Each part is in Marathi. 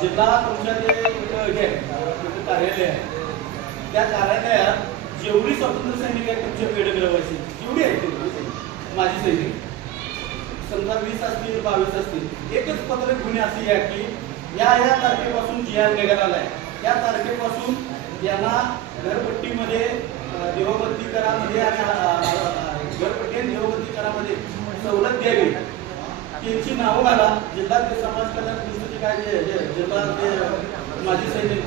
जिल्हा तुमच्या जे हे आहे, कार्यालय आहे त्या कार्यालयात जेवढी स्वातंत्र्य सैनिक आहेत तुमच्या पेडग्रवासी जेवढी आहेत माझी सैनिक, सैनिक. समजा वीस असतील बावीस असतील एकच पत्र गुन्हे असे आहे की या या तारखेपासून जी आर निघाला आहे. त्या तारखेपासून यांना घरपट्टीमध्ये देवबत्ती करामध्ये आणि घरपट्टी आणि देवबत्ती करामध्ये सवलत द्यावी. त्यांची नावं घाला. जिल्हा समाज कल्याण काय जे जे जिल्हा ते माजी सैनिक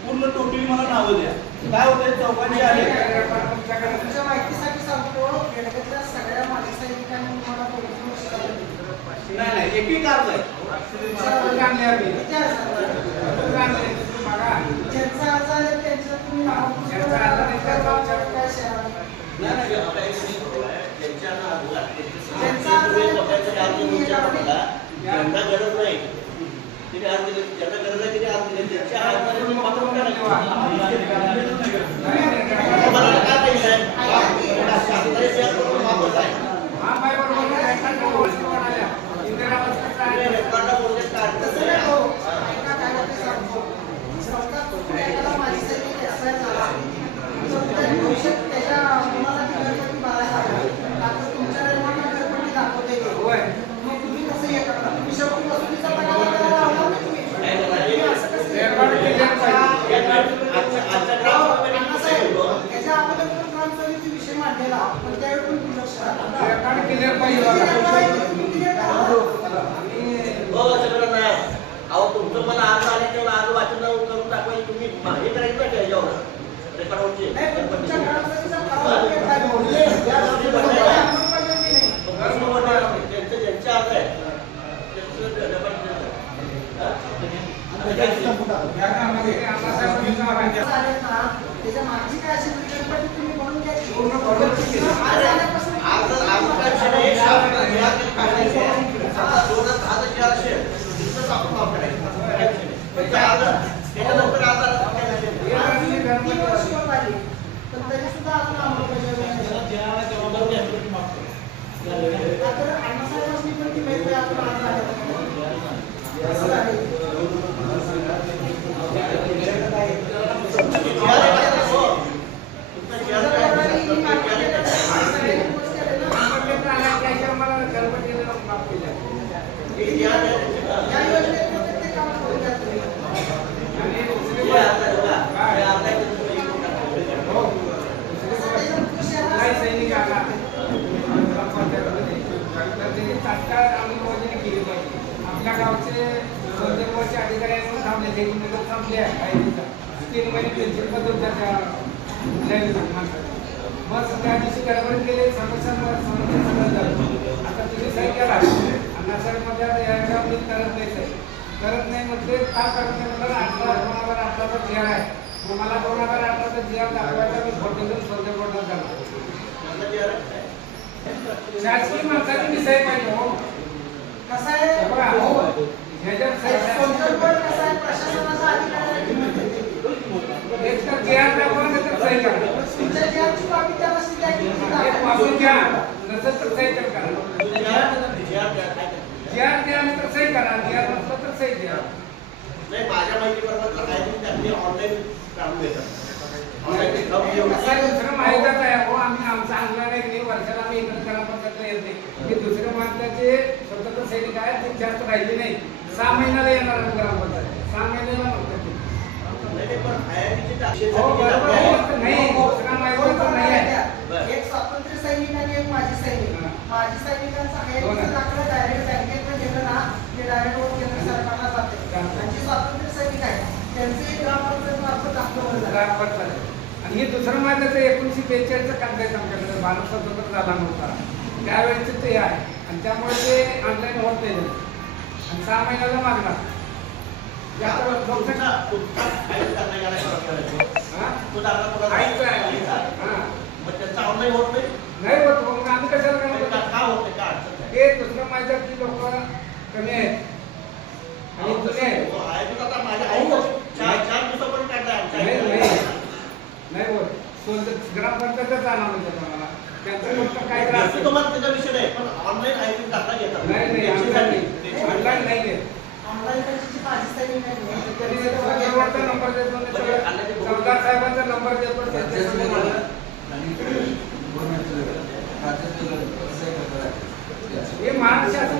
पूर्ण टोटली मला नावं द्या. काय होतंय चौकांची आले तुमच्या माहितीसाठी सांगतो सगळ्या माजी सैनिकांनी शिकायला नाही नाही एकही कार्ड आहे ज्यांचा अर्ज आहे त्यांचं तुम्ही नाव अर्ज नाही? नाही नाही ज्यांचा अर्ज आहे. ज्यांना गरज आहे तिने अर्ज दिले त्यांच्या अर्जाने तुम्ही पाठवून करायचं. तुम्हाला काय पाहिजे आहे? शासनाने जे करून वापस आहे. तुम्ही रेकॉर्डला बोलले काढतच तसं नाही. नाही हो. ऐका काय होते सांगतो. समजा तुम्ही एखादा माजी सैनिक expire झाला. तर त्या दिवशी त्याच्या मुलाला ती घरपट्टी भरायला लागली. आता तुमच्या रेल्वेला घरपट्टी दाखवते ते. मग तुम्ही कसं हे करता? तुम्ही शेवटी वसुलीचा तगादा करायला लावणार ना तुम्ही? नाही, नाही, नाही. तुम्ही असं कसं हे रेकॉर्ड करता? केलं पाहिजे. आजच्या आजच्या ग्रामसभेने कसं आहे हो? त्याच्या अगोदर पण ग्रामसभेचा विषय मांडलेला पण त्यावेळी पण दुर्लक्ष झालं. रेकॉर्ड क्लिअर तुम्ही पाहिजे जे रेकॉर्ड आहे ते तुम्ही clear करा. हो सगळं नाही अहो तुमचं मला अर्ज आले तेव्हा अर्ज वाचन करून तुम्ही हे करायचं नाही पण काय त्यांचे ज्यांचे आहे त्यांचं असं त्याच्या मागची काय असेल तुम्ही पूर्ण Yeah. आपल्या गावचे वर्ष अधिकारी आहेत थांबले. ते मुदत संपली आहे. तीन महिने पेन्शन पद्धत त्याच्या बस त्या दिवशी गडबड केली. समस्या समस्या सगळं झालं. आता तुम्ही सही केला अण्णासाहेबमध्ये आता याच्यामध्ये करत नाही सही. करत नाही म्हणजे का करत नाही म्हणजे अठरा दोन हजार अठराचा जी आर आहे. मग मला दोन हजार अठराचा जी आर दाखवायचा मी फोटो घेऊन सोल्जर कोर्टात झालो. शासकीय माणसाची मी सही पाहिजे हो कसं आहे बघा, हो. ह्याच्यात सही कोणतं पण कसं आहे प्रशासनाचा अधिकार आहे. एक तर जे आर दाखवा नाही तर सही करा तुमच्या ज्यांची कॉपी त्याला शिकाय की वाचून घ्या. नसेल तर सही करा. जी आर द्या. नाही तर सही करा. जे आर नसलं तर सही द्या. नाही माझ्या माहितीबरोबर काय तुम्ही त्यातले ऑनलाईन काढून देतात ऑनलाईन कसं दुसरं माहितच आहे. हो आम्ही आमचा अंगला नाही की वर्षाला आम्ही एकच ग्रामपंचायतला येत नाही. दुसऱ्या माणसाचे स्वतंत्र सैनिक आहेत. ते जास्त राहिले नाही. सहा महिन्याला येणार ग्रामपंचायत सहा महिन्याला म्हणतात. नाही सैनिक आणि एक माजी सैनिक. हा. माजी सैनिकांचा. दाखला डायरेक्ट बँकेत गेलं ना ते डायरेक्ट वर केंद्र सरकारला जाते. आणि जे स्वातंत्र्य सैनिक आहे. त्यांचे ग्रामपंचायत मार्फत दाखलं होतं ग्रामपंचायत. आणि हे दुसरं माझं एकोणीसशे बेचाळीसचं काम आहे आमच्याकडे. भारत स्वतंत्र झाला नव्हता. त्यावेळेचं ते आहे. आणि त्यामुळे ते ऑनलाईन होत नाही. आणि सहा महिन्याला मागणार. हा? तो. हा. मग त्यांचा ऑनलाईन होत नाही? नाही होत मग आम्ही कशाला करणार का होते का ते दुसरं माझ्या की लोक कमी आहेत. आणि जुने नाही. होत. म्हणजे तो ग्रामपंचायतच काय विषय आहे पण ऑनलाईन आयोजन करता येतात. नाही नाही ऑनलाईन नाही. आहे. नंबर देतो चौदा साहेबांचा नंबर देतो.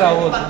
राहुल.